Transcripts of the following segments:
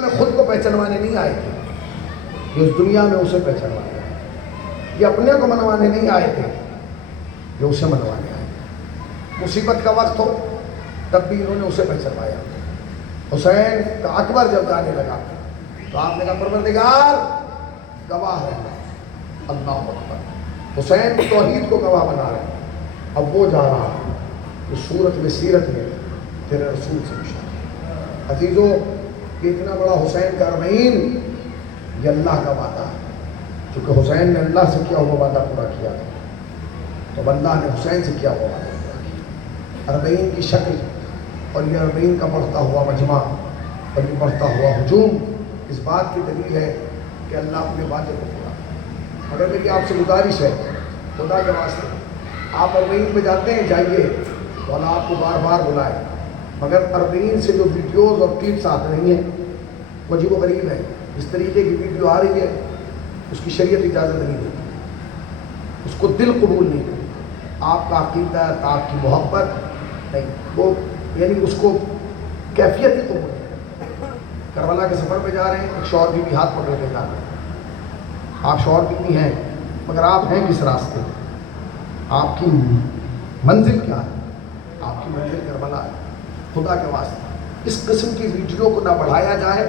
میں خود کو پہچانوانے نہیں آئے تھے، یہ اس دنیا میں اسے پہچانوانے آئے، یہ اپنے کو منوانے نہیں آئے تھے، یہ اسے منوانے آئے۔ مصیبت کا وقت ہو تب بھی انہوں نے اسے پہچانوایا۔ حسین کا اکبر جب جانے لگا تو آپ نے کہا پروردگار گواہ ہے اللہ اکبر، حسین توحید کو گواہ بنا رہے ہیں، اب وہ جا رہا ہے اس صورت میں سیرت میں تیرے رسول سے مشابہ۔ عزیزوں، کہ اتنا بڑا حسین کا اربعین یہ اللہ کا وعدہ ہے، چونکہ حسین نے اللہ سے کیا ہوا وعدہ پورا کیا تھا، تو اللہ نے حسین سے کیا ہوا وعدہ پورا کیا۔ اربعین کی شکل اور یہ اربعین کا بڑھتا ہوا مجمع اور یہ بڑھتا ہوا ہجوم اس بات کی دلیل ہے کہ اللہ اپنے وعدے کو پورا کرے۔ مگر میری آپ سے گزارش ہے خدا کے واسطے، آپ اربعین پہ جاتے ہیں جائیے تو اللہ آپ کو بار بار بلائے، مگر اربعین سے جو ویڈیوز اور کلپس آ رہی ہیں وہ عجیب و غریب ہے۔ اس طریقے کی ویڈیو آ رہی ہے اس کی شریعت اجازت نہیں دیتی، اس کو دل قبول نہیں کرتی، آپ کا عقیدہ آپ کی محبت نہیں، وہ یعنی اس کو کیفیت ہی قبول نہیں۔ کربلا کے سفر پہ جا رہے ہیں، ایک شوہر بیوی ہاتھ پکڑ کے جا رہے ہیں، آپ شوہر بیوی ہیں مگر آپ ہیں کس راستے، آپ کی منزل کیا ہے؟ آپ کی منزل کربلا ہے۔ خدا کے واسطے اس قسم کی ویڈیو کو نہ بڑھایا جائے،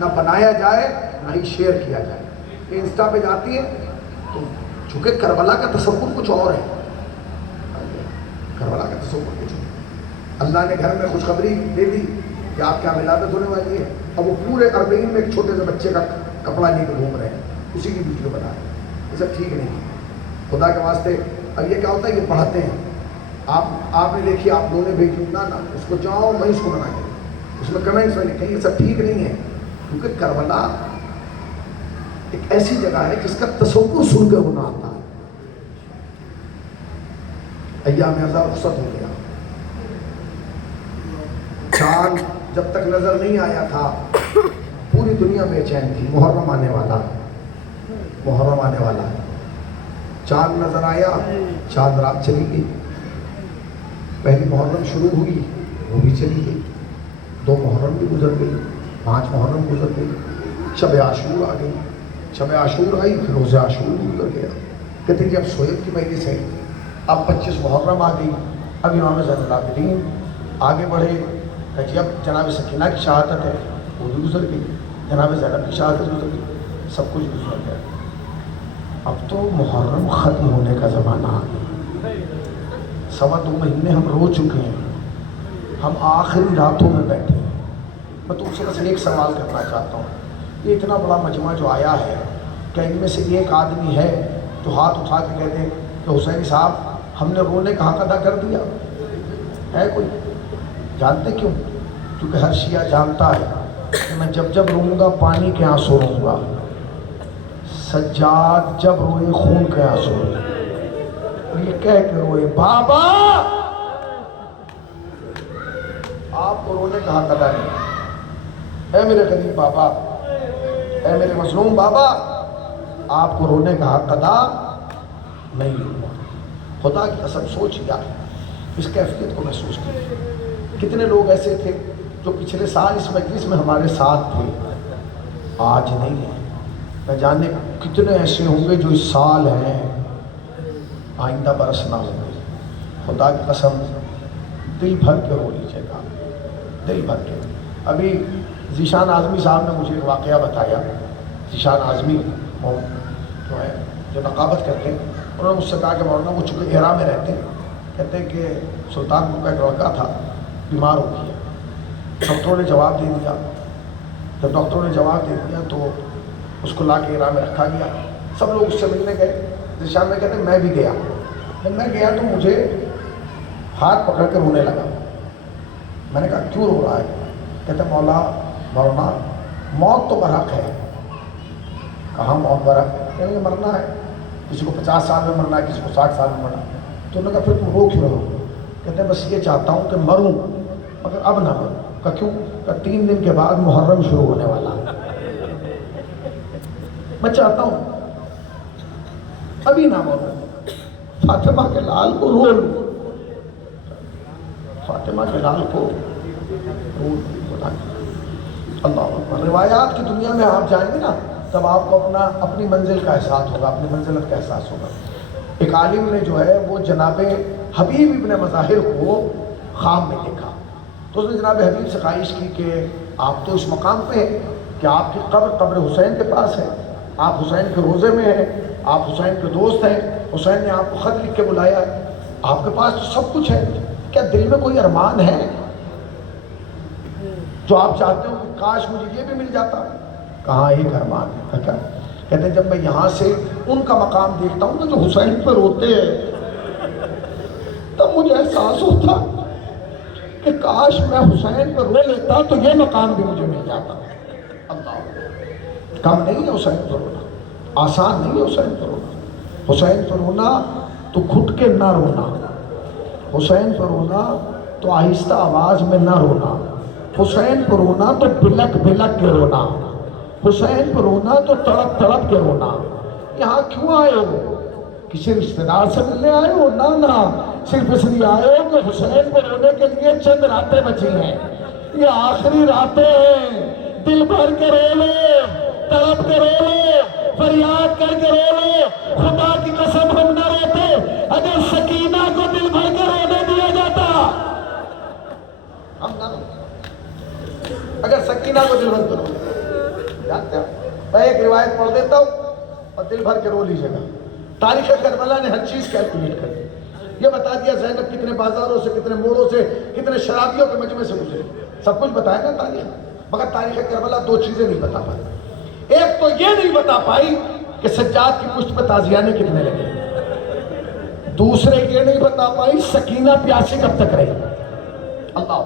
نہ بنایا جائے، نہ ہی شیئر کیا جائے۔ یہ انسٹا پہ جاتی ہے تو چونکہ کربلا کا تصور کچھ اور ہے، کربلا کا تصور کچھ اور، اللہ نے گھر میں خوشخبری دے دی کہ آپ کے یہاں ولادت ہونے والی ہے، اب وہ پورے اربعین میں ایک چھوٹے سے بچے کا کپڑا لے کے گھوم رہے ہیں، اسی کی ویڈیو بنا رہے ہیں۔ یہ سب ٹھیک نہیں، خدا کے واسطے۔ اب یہ کیا ہوتا ہے، یہ پڑھاتے ہیں، آپ نے دیکھی، آپ لوگوں نے بھیجی، نہ اس کو جاؤ میں اس کو بنا کے اس میں کمنٹس میں لکھیں، یہ سب ٹھیک نہیں ہے، کیونکہ کربلا ایک ایسی جگہ ہے جس کا تصور سن کر ہونا آتا ہے۔ ایام ازا رخصت ہو گیا، چاند جب تک نظر نہیں آیا تھا پوری دنیا بے چین تھی، محرم آنے والا ہے، محرم آنے والا ہے، چاند نظر آیا، چاند رات چلی گئی، پہلی محرم شروع ہوئی وہ بھی چلی گئی، 2 محرم بھی گزر گئی، 5 محرم گزر گئی، شب عاشور آ گئی، شب عاشور آئی پھر روز عاشور بھی گزر گیا۔ کہتے ہیں جب سویب کی مجلس ہے، اب 25 محرم آ گئی، اب امام زین العابدین آگے بڑھے، کہ جی اب جناب سکینہ کی شہادت ہے وہ بھی گزر گئی، جناب زینب کی شہادت گزر گئی، سب کچھ گزر گیا، اب تو محرم ختم ہونے کا زمانہ آ گیا، 2.25 مہینے ہم رو چکے ہیں، ہم آخری راتوں میں بیٹھے ہیں۔ میں تم سے بس ایک سوال کرنا چاہتا ہوں، یہ اتنا بڑا مجمع جو آیا ہے، کیا ان میں سے ایک آدمی ہے جو ہاتھ اٹھا کے کہتے ہیں کہ حسین صاحب ہم نے رونے کا حق ادا کر دیا؟ ہے کوئی؟ جانتے کیوں؟ کیونکہ ہر شیعہ جانتا ہے کہ میں جب جب روں گا پانی کے آنسو روں گا، سجاد جب روئے خون کے آنسو روئے، اور یہ کہہ کے روئے بابا آپ کو رونے کا حق ادا نہیں، اے میرے غریب بابا، اے میرے مظلوم بابا، آپ کو رونے کا حق ادا نہیں ہوا۔ خدا کی قسم سوچ لیا، اس کیفیت کو محسوس کیا۔ کتنے لوگ ایسے تھے جو پچھلے سال اس مجلس میں ہمارے ساتھ تھے، آج نہیں ہیں، نہ جانے کتنے ایسے ہوں گے جو اس سال ہیں، آئندہ برس نہ ہوں گے۔ خدا کی قسم دل بھر کے رو لیجیے گا، دل بھر کے۔ ابھی ذیشان اعظمی صاحب نے مجھے ایک واقعہ بتایا، ذیشان اعظمی جو ہے جو نقابت کرتے ہیں، انہوں نے مجھ سے کہا کہ مولانا وہ چونکہ احرام میں رہتے ہیں، کہتے ہیں کہ سلطان پور کا ایک لڑکا تھا بیمار ہو گیا، ڈاکٹروں نے جواب دے دیا، جب ڈاکٹروں نے جواب دے دیا تو اس کو لا کے احرام میں رکھا گیا، سب لوگ اس سے ملنے گئے، ذیشان میں کہتے ہیں میں بھی گیا، جب میں گیا تو مجھے ہاتھ پکڑ کر رونے لگا، میں نے کہا کیوں رو رہا ہے؟ کہتے ہیں مولانا موت تو برحق ہے۔ کہاں موت برحق ہے؟ کہیں گے مرنا ہے، کسی کو 50 سال میں مرنا ہے، کسی کو 60 سال میں مرنا ہے۔ تو انہوں نے کہا پھر تم رو کیوں رہو؟ کہتے ہیں بس یہ چاہتا ہوں کہ مروں مگر اب نہ مروں۔ کہا کیوں؟ کہا 3 دن کے بعد محرم شروع ہونے والا ہے، میں چاہتا ہوں ابھی نہ مروں، فاطمہ کے لال کو رو لوں، فاطمہ کے لال کو رو لوں۔ اللہ اکبر. روایات کی دنیا میں آپ جائیں گے نا تب آپ کو اپنی منزل کا احساس ہوگا، اپنی منزلت کا احساس ہوگا. ایک عالم نے جو ہے وہ جناب حبیب ابن مظاہر کو خواب میں دیکھا تو اس نے جناب حبیب سے خواہش کی کہ آپ تو اس مقام پہ ہیں کہ آپ کی قبر حسین کے پاس ہے، آپ حسین کے روزے میں ہیں، آپ حسین کے دوست ہیں، حسین نے آپ کو خط لکھ کے بلایا ہے، آپ کے پاس تو سب کچھ ہے، کیا دل میں کوئی ارمان ہے جو آپ چاہتے ہو کہ کاش مجھے یہ بھی مل جاتا؟ کہاں ایک ارمان ہے. کیا کہتے ہیں جب میں یہاں سے ان کا مقام دیکھتا ہوں نا جو حسین پہ روتے ہیں تب مجھے احساس ہوتا کہ کاش میں حسین پہ رو لیتا تو یہ مقام بھی مجھے مل جاتا. اللہ کم نہیں ہے حسین پہ رونا، آسان نہیں ہے حسین پہ رونا. حسین پہ رونا تو گھٹ کے نہ رونا، حسین پہ رونا تو آہستہ آواز میں نہ رونا، حسین پہ رونا تو بلک بلک کے رونا، حسین پہ رونا تو تڑپ تڑپ کے رونا. یہاں کیوں آئے ہو؟ کسی رشتہ دار سے ملنے آئے ہو؟ نہ صرف اس لیے آئے ہو کہ حسین پہ رونے کے لیے چند راتیں بچی ہیں، یہ آخری راتیں ہیں. دل بھر کے رو لو، تڑپ کے رو لو، فریاد کر کے رو لو. خدا کی قسم ہم نہ روتے اگر سکینہ کو دل بھر کے رونے دیا جاتا. ہم نہ اگر سکینہ کو دل بھر کے رونے جانتے ہو. میں ایک روایت پڑھ دیتا ہوں اور دل بھر کے رو لیجیے گا. تاریخ کربلا نے ہر چیز کیلکولیٹ کر دی. یہ بتا دیا زینب کتنے بازاروں سے، کتنے موڑوں سے، کتنے شرابیوں کے مجمع سے گزرے، سب کچھ بتایا نا تاریخ. مگر تاریخ کربلا دو چیزیں نہیں بتا پائی. ایک تو یہ نہیں بتا پائی کہ سجاد کی پشت پہ تازیانے کتنے لگے، دوسرے یہ نہیں بتا پائی سکینہ پیاسی کب تک رہی. اللہ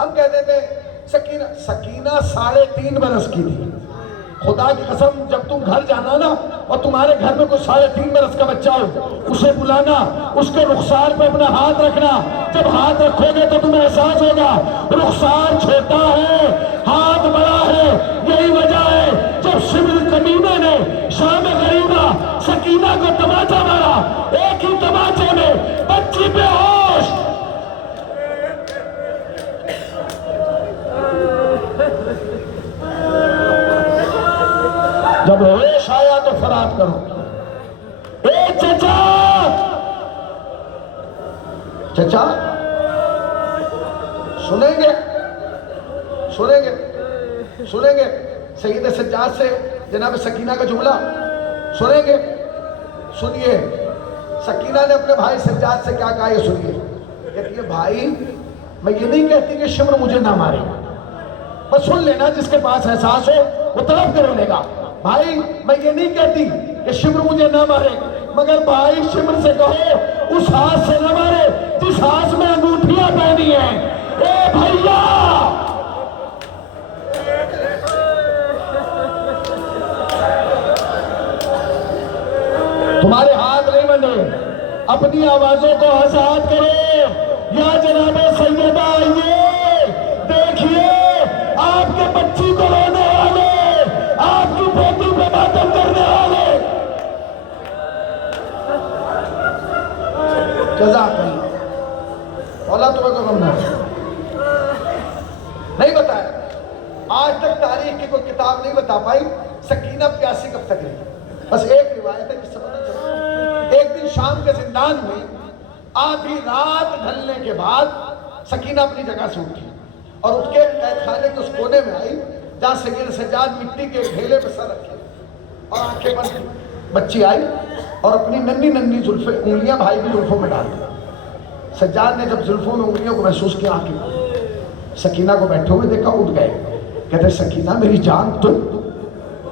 ہم کہتے تھے سکینہ 3.5 برس کی تھی. خدا کی قسم جب تم گھر جانا نا اور تمہارے گھر میں کوئی 3.5 برس کا بچہ ہو اسے بلانا، اس کے رخسار پہ اپنا ہاتھ رکھنا. جب ہاتھ رکھو گے تو تمہیں احساس ہوگا رخسار چھوٹا ہے ہاتھ بڑا ہے. یہی وجہ ہے جب شبل کمینے نے شام غریبہ سکینہ کو تماچا مارا، ایک ہی تماچے میں بچی بے ہوش. جب ہوش آیا تو فرات کرو. اے چچا سنیں گے سید سجاد سے جناب سکینہ کا جملہ سنیں گے. سنیے سکینہ نے اپنے بھائی سجاد سے کیا کہا، یہ سنیے. کہتی ہے بھائی میں یہ نہیں کہتی کہ شمر مجھے نہ مارے، بس سن لینا جس کے پاس احساس ہو وہ طرف کرو لے گا. بھائی میں یہ نہیں کہتی کہ شمر مجھے نہ مارے، مگر بھائی شمر سے کہو اس ہاتھ سے نہ مارے جس ہاتھ میں انگوٹھیاں پہنی ہیں. اے بھیا تمہارے ہاتھ نہیں بندے، اپنی آوازوں کو آزاد کرو. یا جناب سیدہ آئیے دیکھیے آپ کے بچی کو رونے والے، آپ کی بیٹی پہ ماتم کرنے والے. جزاک اللہ. اللہ تمہیں کو غم نہ نہیں بتایا. آج تک تاریخ کی کوئی کتاب نہیں بتا پائی سکینہ پیاسی کب تک رہی. بس ایک روایت ہے جس سے پتہ چلا ایک دن شام کے زندان میں آدھی رات ڈھلنے کے بعد سکینہ اپنی جگہ سے اٹھی اور اٹھ کے قید خانے کے اس کونے میں آئی جہاں سید سجاد مٹی کے ڈھیلے پہ سر رکھے اور آنکھیں بند کی. بچی آئی اور اپنی ننھی زلفیں انگلیاں بھائی کی زلفوں میں ڈال دی. سجاد نے جب زلفوں میں انگلیوں کو محسوس کیا آنکھیں سکینہ کو بیٹھے ہوئے دیکھا، اٹھ گئے. کہتے سکینہ میری جان تم،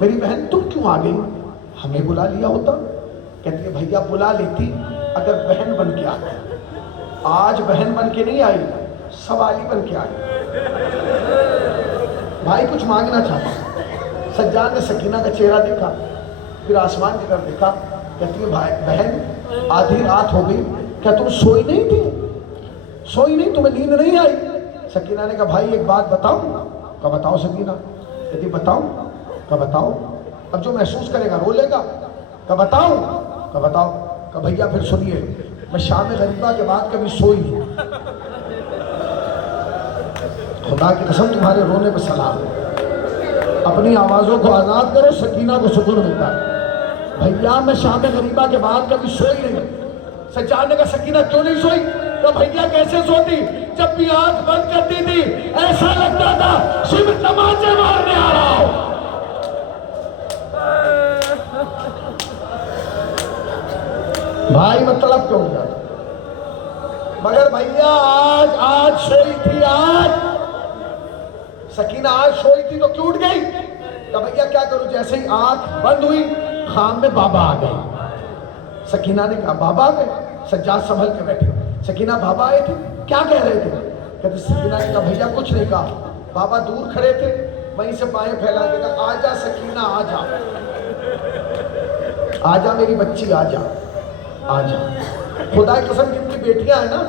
میری بہن تم کیوں آ گئی؟ ہمیں بلا لیا ہوتا. کہتی ہے بھیا بلا لیتی اگر بہن بن کے آتی. آج بہن بن کے نہیں آئی، سوالی بن کے آئی. بھائی کچھ مانگنا چاہتا. سجاد نے سکینہ کا چہرہ دیکھا، پھر آسمان کی طرف دیکھا. کہتی ہے بھائی بہن آدھی رات ہو گئی، کیا تم سوئی نہیں تھی؟ سوئی نہیں، تمہیں نیند نہیں آئی؟ سکینہ نے کہا بھائی ایک بات بتاؤں. کہا بتاؤ سکینہ. کہتی بتاؤں. کہا بتاؤ. اب جو محسوس کرے گا رو لے گا. کہا بتاؤں. کہا بتاؤ. کہا بھیا پھر سنیے میں شام غریبہ کے بعد کبھی سوئی نہیں. خدا کی قسم تمہارے رونے پہ سلام ہے. اپنی آوازوں کو آزاد کرو، سکینہ کو سکون ملتا ہے۔ بھیا میں شام غریبہ کے بعد کبھی سوئی نہیں۔ سجاد نے کہا سکینہ کیوں نہیں سوئی؟ تو بھیا کیسے سوتی؟ جب بھی آنکھ بند کرتی تھی ایسا لگتا تھا شیو تماچے مارنے آ رہا ہو۔ بھائی مطلب کیوں گیا؟ مگر بھیا آج سوئی تھی، آج سکینہ آج سوئی تھی تو کیوں اٹھ گئی؟ تو بھیا کیا کروں؟ جیسے ہی آنکھ بند ہوئی خام میں بابا آ گئے۔ سکینہ نے کہا بابا آ گئے؟ سجاد سنبھل کے بیٹھے۔ سکینہ بابا آئے تھے، کیا کہہ رہے تھے؟ کہتے سکینہ نے کہا بھیا کچھ نہیں کہا، بابا دور کھڑے تھے، وہیں سے بائیں پھیلا کے کہا آجا سکینہ آجا، آجا میری بچی آجا آجا۔ خدا کی قسم جن کی بیٹیاں ہیں نا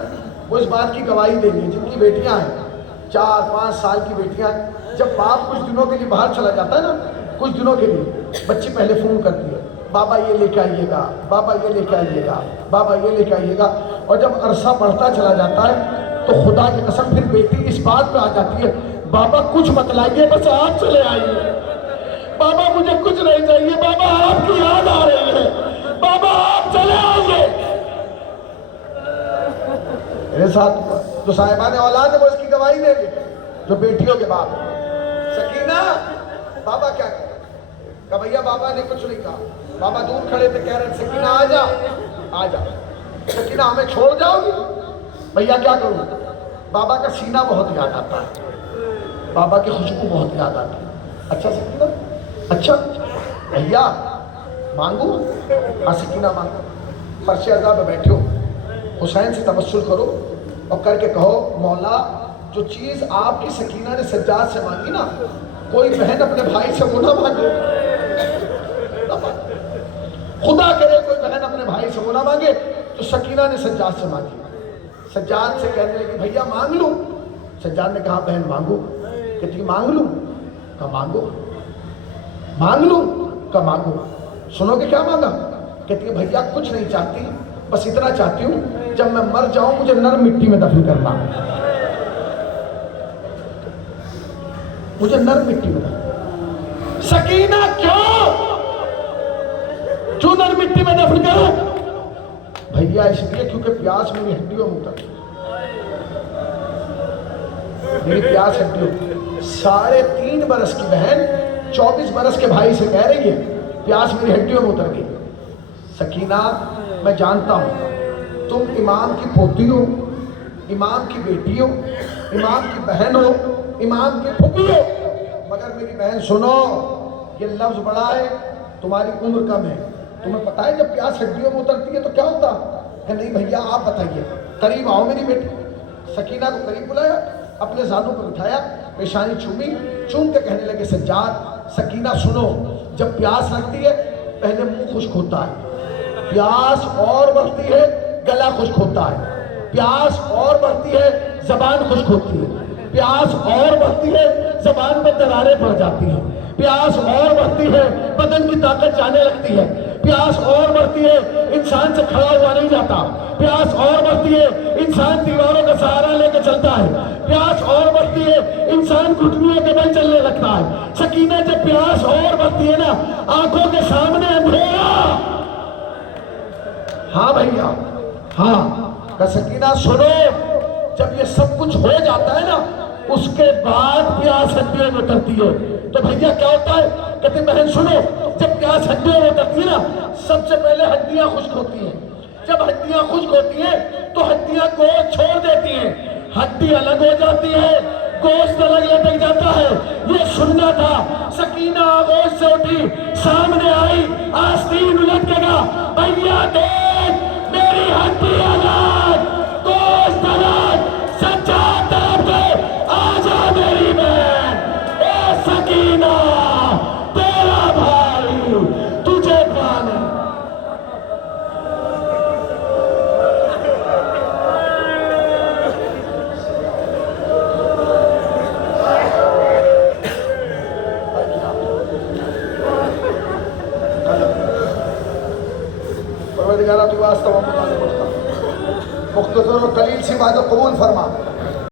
وہ اس بات کی گواہی دیں گے، جن کی بیٹیاں ہیں 4-5 سال کی بیٹیاں ہیں، جب باپ کچھ دنوں کے لیے باہر چلا جاتا ہے نا، کچھ دنوں کے لیے بچی پہلے فون کرتی ہے بابا یہ لے کے آئیے گا، بابا یہ لے کے آئیے گا، بابا یہ لے کے آئیے گا۔ اور جب عرصہ بڑھتا چلا جاتا ہے تو خدا کی قسم پھر بیٹی اس بات پہ آ جاتی ہے بابا کچھ مت لائیے، بس آپ چلے آئیے، بابا مجھے کچھ نہیں چاہیے، بابا آپ کی یاد آ رہی ہے، بابا آپ چلے آئیے۔ میرے ساتھ جو صاحبان اولاد ہے وہ اس کی گواہی دیں گے، جو بیٹیوں کے باپ ہیں۔ سکینہ بابا کیا کہا؟ کہا بھیا بابا نے کچھ نہیں کہا، بابا دور کھڑے تھے، کہہ رہے سکینہ آجا آجا۔ سکینہ ہمیں چھوڑ جاؤ گی؟ بھیا کیا کروں؟ بابا کا سینہ بہت یاد آتا ہے، بابا کی خوشبو بہت یاد آتی ہے۔ اچھا سکینہ، اچھا بھیا مانگو؟ ہاں سکینہ مانگو۔ فرش عزا پہ بیٹھے ہو، حسین سے توسل کرو اور کر کے کہو مولا جو چیز آپ کی سکینہ نے سجاد سے مانگی نا، کوئی بہن اپنے بھائی سے وہ نہ مانگے، خدا کرے کوئی بہن اپنے بھائی سے وہ نہ مانگے تو سکینہ نے سجاد سے مانگی۔ سجاد سے کہنے لگی بھیا مانگ لوں؟ سجاد نے کہا بہن مانگو۔ کہتی مانگ لوں؟ کہا مانگو۔ مانگ لوں؟ کہا مانگو۔ سنو کہ کیا مانگا؟ کہتی ہے بھیا کچھ نہیں چاہتی، بس اتنا چاہتی ہوں جب میں مر جاؤں مجھے نرم مٹی میں دفن کرنا، مجھے نرم مٹی میں دفن۔ سکینہ کیوں نرم مٹی میں دفن کروں؟ بھیا اس لیے کیونکہ پیاس میری ہڈیوں میں اتر گئی، میری پیاس ہڈیوں۔ 3.5 برس کی بہن 24 برس کے بھائی سے کہہ رہی ہے پیاس میری ہڈیوں میں اتر گئی۔ سکینہ میں جانتا ہوں تم امام کی پوتی ہو، امام کی بیٹی ہو، امام کی بہن ہو، امام کی پھوپھی ہو، مگر میری بہن سنو یہ لفظ بڑا ہے، تمہاری عمر کم ہے، تمہیں پتہ ہے جب پیاس ہڈیوں میں اترتی ہے تو کیا ہوتا ہے؟ نہیں بھیا آپ بتائیے، قریب آؤ میری بیٹی۔ سکینہ کو قریب بلایا، اپنے زانوں پر اٹھایا، پیشانی چومی، چوم کے کہنے لگے سجاد سکینہ سنو، جب پیاس لگتی ہے پہلے منہ خشک ہوتا ہے، پیاس اور بڑھتی ہے گلا خشک ہوتا ہے، پیاس اور بڑھتی ہے زبان خشک ہوتی ہے، پیاس اور بڑھتی ہے زبان میں دراریں پڑ جاتی ہیں، پیاس اور بڑھتی ہے بدن کی طاقت جانے لگتی ہے، پیاس اور بڑھتی ہے انسان سے کھڑا ہوا نہیں جاتا، پیاس اور بڑھتی ہے انسان دیواروں کا سہارا لے کے چلتا ہے، پیاس اور بڑھتی ہے انسان گھٹنوں کے بل چلنے لگتا ہے۔ سکینہ جب پیاس اور بڑھتی ہے نا آنکھوں کے سامنے اندھیرا۔ ہاں بھیا ہاں، کہ سکینہ سنو جب یہ سب کچھ ہو جاتا ہے نا اس کے بعد پیاس ہڈیوں میں اترتی ہے۔ تو بھیا کیا ہوتا ہے؟ کہتے بہن سنو جب پیاس ہڈیوں میں اترتی ہے نا سب سے پہلے ہڈیاں خشک ہوتی ہیں، جب ہڈیاں خشک ہوتی ہیں تو ہڈیاں گوشت چھوڑ دیتی ہیں، ہڈی الگ ہو جاتی ہے، گوشت الگ لٹک جاتا ہے۔ یہ سننا تھا۔ سکینہ آغوش سے اٹھی، سامنے آئی، آستین الٹ کے کہا بھیا دیکھ میری ہڈی الگ، گوشت الگ، سجاد طرف سے آجا میری بہن، اے سکینہ تیرا بھائی تجھے پانے۔ پروردگارہ تو واسطہ مختصر و قلیل سی بات قبول فرما۔